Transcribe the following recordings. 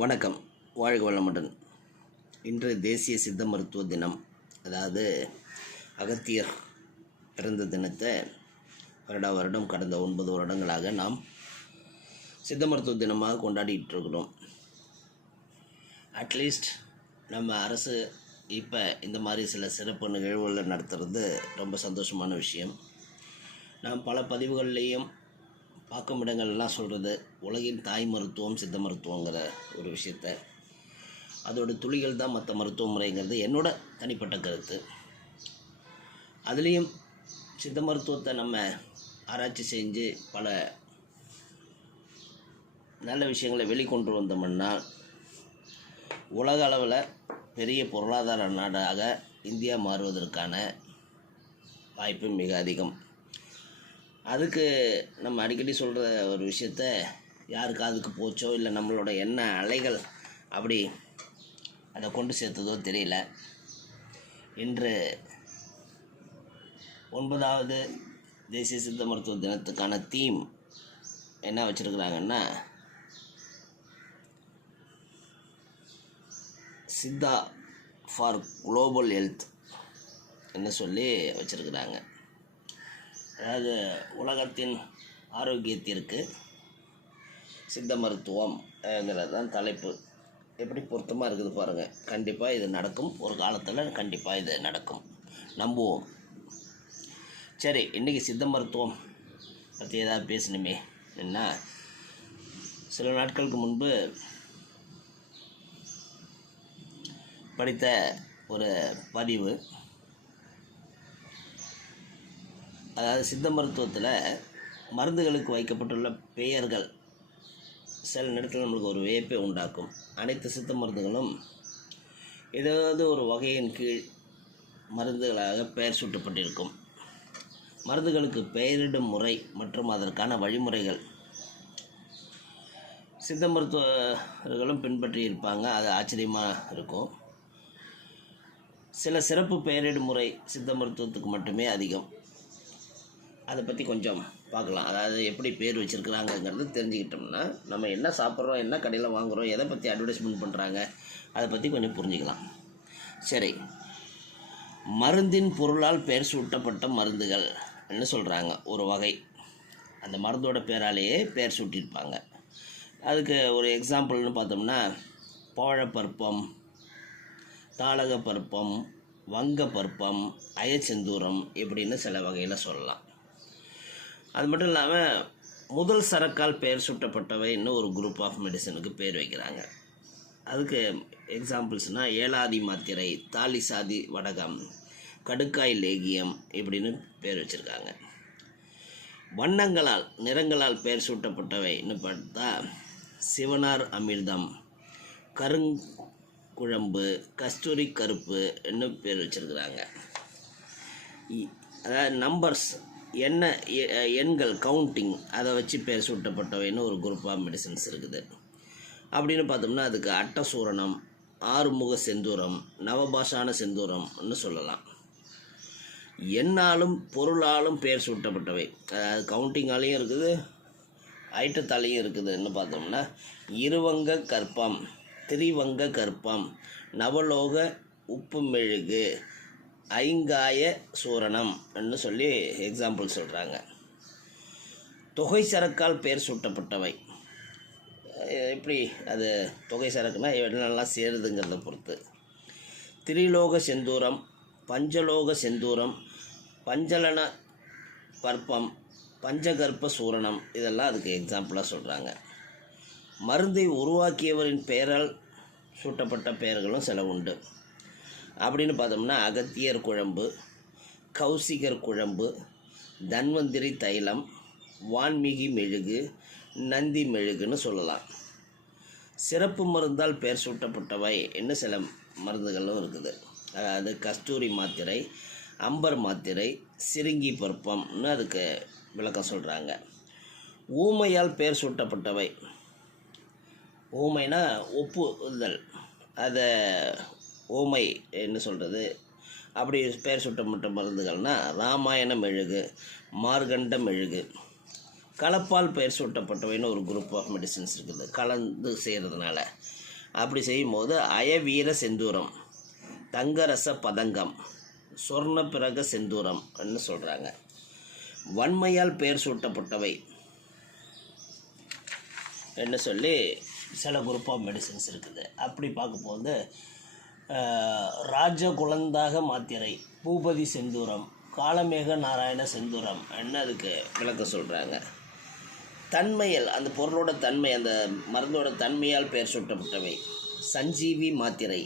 வணக்கம். வாழ்க வளமுடன். இன்று தேசிய சித்த மருத்துவ தினம். அதாவது அகத்தியர் பிறந்த தினத்தை வருடா வருடம் கடந்த ஒன்பது வருடங்களாக நாம் சித்த மருத்துவ தினமாக கொண்டாடிட்டு இருக்கிறோம். அட்லீஸ்ட் நம்ம அரசு இப்போ இந்த மாதிரி சில சிறப்பு நிகழ்வுகளை நடத்துறது ரொம்ப சந்தோஷமான விஷயம். நாம் பல பதிவுகள்லேயும் பார்க்கும் இடங்கள்லாம் சொல்கிறது உலகின் தாய் மருத்துவம் சித்த மருத்துவங்கிற ஒரு விஷயத்த. அதோட துளிகள் தான் மற்ற மருத்துவ முறைங்கிறது என்னோட தனிப்பட்ட கருத்து. அதுலேயும் சித்த மருத்துவத்தை நம்ம ஆராய்ச்சி செஞ்சு பல நல்ல விஷயங்களை வெளிக்கொண்டு வந்தோம்னா உலக அளவில் பெரிய பொருளாதார நாடாக இந்தியா மாறுவதற்கான வாய்ப்பு மிக அதிகம். அதுக்கு நம்ம அடிக்கடி சொல்கிற ஒரு விஷயத்த யாருக்கு அதுக்கு போச்சோ இல்லை நம்மளோட எண்ண அலைகள் அப்படி அதை கொண்டு சேர்த்ததோ தெரியல. இன்று ஒன்பதாவது தேசிய சித்த மருத்துவ தினத்துக்கான தீம் என்ன வச்சுருக்குறாங்கன்னா சித்தா ஃபார் குளோபல் ஹெல்த் என்ன சொல்லி வச்சுருக்குறாங்க. அதாவது உலகத்தின் ஆரோக்கியத்திற்கு சித்த மருத்துவம்ங்கிறது தான் தலைப்பு. எப்படி பொருத்தமாக இருக்குது பாருங்கள் கண்டிப்பாக இது நடக்கும். ஒரு காலத்தில் கண்டிப்பாக இது நடக்கும். நம்புவோம். சரி இன்றைக்கி சித்த மருத்துவம் பற்றி ஏதாவது பேசணுமே? என்ன? சில நாட்களுக்கு முன்பு படித்த ஒரு பதிவு அதாவது சித்த மருத்துவத்தில் மருந்துகளுக்கு வைக்கப்பட்டுள்ள பெயர்கள் சில நேரத்தில் நம்மளுக்கு ஒரு வியப்பை உண்டாக்கும். அனைத்து சித்த மருந்துகளும் ஏதாவது ஒரு வகையின் கீழ் மருந்துகளாக பெயர் சூட்டப்பட்டிருக்கும். மருந்துகளுக்கு பெயரிடும் முறை மற்றும் அதற்கான வழிமுறைகள். சித்த மருத்துவர்களும் பின்பற்றி இருப்பாங்க அது ஆச்சரியமாக இருக்கும். சில சிறப்பு பெயரிடும் முறை சித்த மருத்துவத்துக்கு மட்டுமே அதிகம். அதை பற்றி கொஞ்சம் பார்க்கலாம் அதாவது எப்படி பேர் வச்சுருக்குறாங்கங்கிறது தெரிஞ்சுக்கிட்டோம்னா நம்ம என்ன சாப்பிட்றோம் என்ன கடையில் வாங்குகிறோம் எதை பற்றி அட்வர்டைஸ்மெண்ட் பண்ணுறாங்க அதை பற்றி கொஞ்சம் புரிஞ்சுக்கலாம். சரி. மருந்தின் பொருளால் பெயர் சூட்டப்பட்ட மருந்துகள் என்ன சொல்கிறாங்க ஒரு வகை. அந்த மருந்தோட பேராலேயே பெயர் சூட்டியிருப்பாங்க. அதுக்கு ஒரு எக்ஸாம்பிள்னு பார்த்தோம்னா பவழப்பருப்பம் தாளக பருப்பம் வங்க பருப்பம் அயச்செந்தூரம் இப்படின்னு சில வகையில் சொல்லலாம். அது மட்டும் இல்லாமல் முதல் சரக்கால் பெயர் சூட்டப்பட்டவை இன்னும் ஒரு குரூப் ஆஃப் மெடிசனுக்கு பேர் வைக்கிறாங்க. அதுக்கு எக்ஸாம்பிள்ஸ்னால் ஏலாதி மாத்திரை தாலி சாதி வடகம் கடுக்காய் லேகியம் இப்படின்னு பேர் வச்சுருக்காங்க. வண்ணங்களால் நிறங்களால் பெயர் சூட்டப்பட்டவைன்னு பார்த்தா சிவனார் அமிர்தம் கருங்குழம்பு கஸ்தூரி கருப்பு இன்னும் பேர் வச்சுருக்குறாங்க. அதாவது நம்பர்ஸ் என்ன எண்கள் கவுண்டிங் அதை வச்சு பேர் சூட்டப்பட்டவைன்னு ஒரு குரூப் ஆஃப் மெடிசன்ஸ் இருக்குது. அப்படின்னு பார்த்தோம்னா அதுக்கு அட்டசூரணம் ஆறுமுக செந்தூரம் நவபாஷான செந்தூரம்னு சொல்லலாம். எண்ணாலும் பொருளாலும் பெயர் சூட்டப்பட்டவை. அதாவது கவுண்டிங்காலையும் இருக்குது ஐட்டத்தாலையும் இருக்குதுன்னு பார்த்தோம்னா இருவங்க கற்பம் திரிவங்க கற்பம் நவலோக உப்பு மெழுகு ஐங்காய சூரணம்னு சொல்லி எக்ஸாம்பிள் சொல்கிறாங்க தொகை சரக்கால் பெயர் சூட்டப்பட்டவை. எப்படி அது தொகை சரக்குனா என்னெல்லாம் சேருதுங்கிறத பொறுத்து. திரிலோக செந்தூரம் பஞ்சலோக செந்தூரம் பஞ்சலன பற்பம் பஞ்சகற்ப சூரணம் இதெல்லாம் அதுக்கு எக்ஸாம்பிளாக சொல்கிறாங்க மருந்தை உருவாக்கியவரின் பெயரால் சூட்டப்பட்ட பெயர்களும் சில உண்டு. அப்படின்னு பார்த்தோம்னா அகத்தியர் குழம்பு கௌசிகர் குழம்பு தன்வந்திரி தைலம் வான்மீகி மெழுகு நந்தி மெழுகுன்னு சொல்லலாம். சிறப்பு மருந்தால் பெயர் சூட்டப்பட்டவை. இன்னும் சில மருந்துகளும் இருக்குது. அதாவது கஸ்தூரி மாத்திரை அம்பர் மாத்திரை சிறுங்கி பருப்பம்னு அதுக்கு விளக்கம் சொல்கிறாங்க ஊமையால் பெயர் சூட்டப்பட்டவை. ஊமைனா ஒப்புதல். அதை ஊமை என்ன சொல்கிறது அப்படி பெயர் சூட்டப்பட்ட மருந்துகள்னா ராமாயணம் மெழுகு மார்கண்ட மெழுகு. கலப்பால் பெயர் சூட்டப்பட்டவைன்னு ஒரு குரூப் ஆஃப் மெடிசின்ஸ் இருக்குது. கலந்து செய்கிறதுனால அப்படி செய்யும்போது அயவீர செந்தூரம் தங்கரச பதங்கம் சொர்ண பிறக செந்தூரம் ன்னு சொல்கிறாங்க வன்மையால் பெயர் சூட்டப்பட்டவை என்ன சொல்லி சில குரூப் ஆஃப் மெடிசின்ஸ் இருக்குது. அப்படி பார்க்கும்போது ராஜ குழந்தாக மாத்திரை பூபதி செந்தூரம் காலமேக நாராயண செந்தூரம். என்ன அதுக்கு விளக்க சொல்கிறாங்க தன்மையல் அந்த பொருளோட தன்மை அந்த மருந்தோட தன்மையால் பெயர் சூட்டப்பட்டவை. சஞ்சீவி மாத்திரை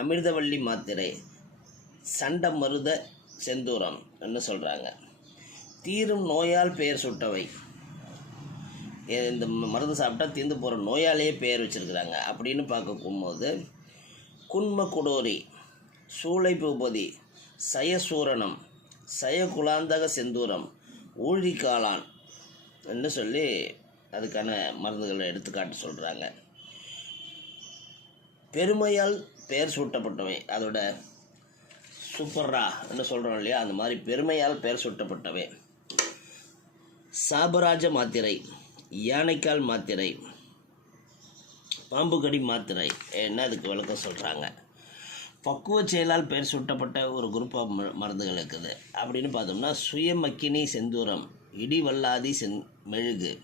அமிர்தவள்ளி மாத்திரை சண்ட மருத செந்தூரம். என்ன சொல்கிறாங்க தீரும் நோயால் பெயர் சுட்டவை. இந்த மருந்து சாப்பிட்டா தீர்ந்து போகிற நோயாலேயே பெயர் வச்சுருக்குறாங்க. அப்படின்னு பார்க்க குன்மகுடோரி சூளைபூபதி சயசூரணம் சயகுலாந்தக செந்தூரம் ஊழிக்காளான் என்று சொல்லி அதுக்கான மருந்துகளை எடுத்துக்காட்டு சொல்கிறாங்க பெருமையால் பெயர் சூட்டப்பட்டவை. அதோட சூப்பர்ரா என்று சொல்கிறோம் இல்லையா? அந்த மாதிரி பெருமையால் பெயர் சூட்டப்பட்டவை. சாபராஜ மாத்திரை யானைக்கால் மாத்திரை பாம்பு கடி மாத்திரை. என்ன அதுக்கு விளக்கம் சொல்கிறாங்க பக்குவ செயலால் பெயர் சூட்டப்பட்ட ஒரு குரூப் ஆஃப் மருந்துகள் இருக்குது. அப்படின்னு பார்த்தோம்னா சுயமக்கினி செந்தூரம் இடிவல்லாதி செந் மெழுகு.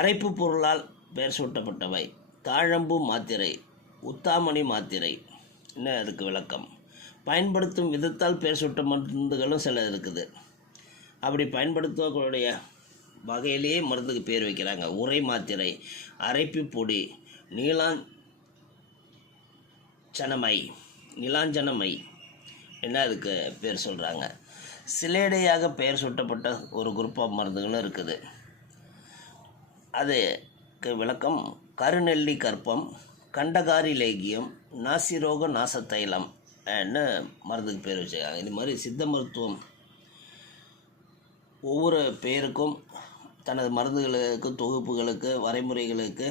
அரைப்பு பொருளால் பெயர் சூட்டப்பட்டவை. தாழம்பு மாத்திரை உத்தாமணி மாத்திரை. என்ன அதுக்கு விளக்கம்? பயன்படுத்தும் விதத்தால் பெயர் சூட்ட மருந்துகளும் சில இருக்குது. அப்படி பயன்படுத்தக்கூடிய வகையிலேயே மருந்துக்கு பேர் வைக்கிறாங்க. உரை மாத்திரை அரைப்பு பொடி நீலாஞ்சனமை நிலாஞ்சனமை என்ன அதுக்கு பேர் சொல்கிறாங்க சிலேடையாக பெயர் சூட்டப்பட்ட ஒரு குரூப் ஆஃப் மருந்துகளும் இருக்குது. அதுக்கு விளக்கம் கருநெல்லி கற்பம் கண்டகாரி லேகியம் நாசிரோக நாசத்தைலம் ன்னு மருந்துக்கு பேர் வச்சுருக்காங்க. இது மாதிரி சித்த மருத்துவம் ஒவ்வொரு பேருக்கும் தனது மருந்துகளுக்கு தொகுப்புகளுக்கு வரைமுறைகளுக்கு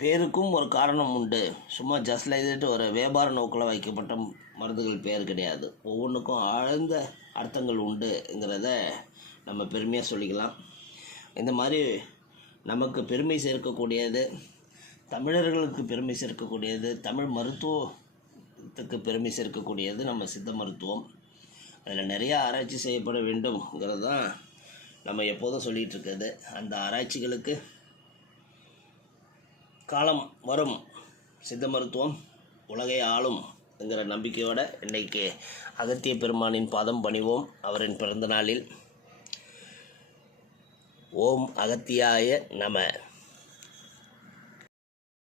பேருக்கும் ஒரு காரணம் உண்டு. சும்மா ஜஸ்ட் லைக் தட் ஒரு வியாபார நோக்கில் வைக்கப்பட்ட மருந்துகள் பேர் கிடையாது. ஒவ்வொன்றுக்கும் ஆழ்ந்த அர்த்தங்கள் உண்டுங்கிறத நம்ம பெருமையாக சொல்லிக்கலாம். இந்த மாதிரி நமக்கு பெருமை சேர்க்கக்கூடியது தமிழர்களுக்கு பெருமை சேர்க்கக்கூடியது தமிழ் மருத்துவத்துக்கு பெருமை சேர்க்கக்கூடியது நம்ம சித்த மருத்துவம். அதில் நிறையா ஆராய்ச்சி செய்யப்பட வேண்டும்ங்கிறது தான் நம்ம எப்போதும் சொல்லிகிட்டு இருக்கிறது அந்த ஆராய்ச்சிகளுக்கு காலம் வரும். சித்த மருத்துவம் உலகை ஆளும் என்கிற நம்பிக்கையோடு இன்றைக்கு அகத்திய பெருமானின் பாதம் பணிவோம். அவரின் பிறந்த நாளில் ஓம் அகத்தியாய நம.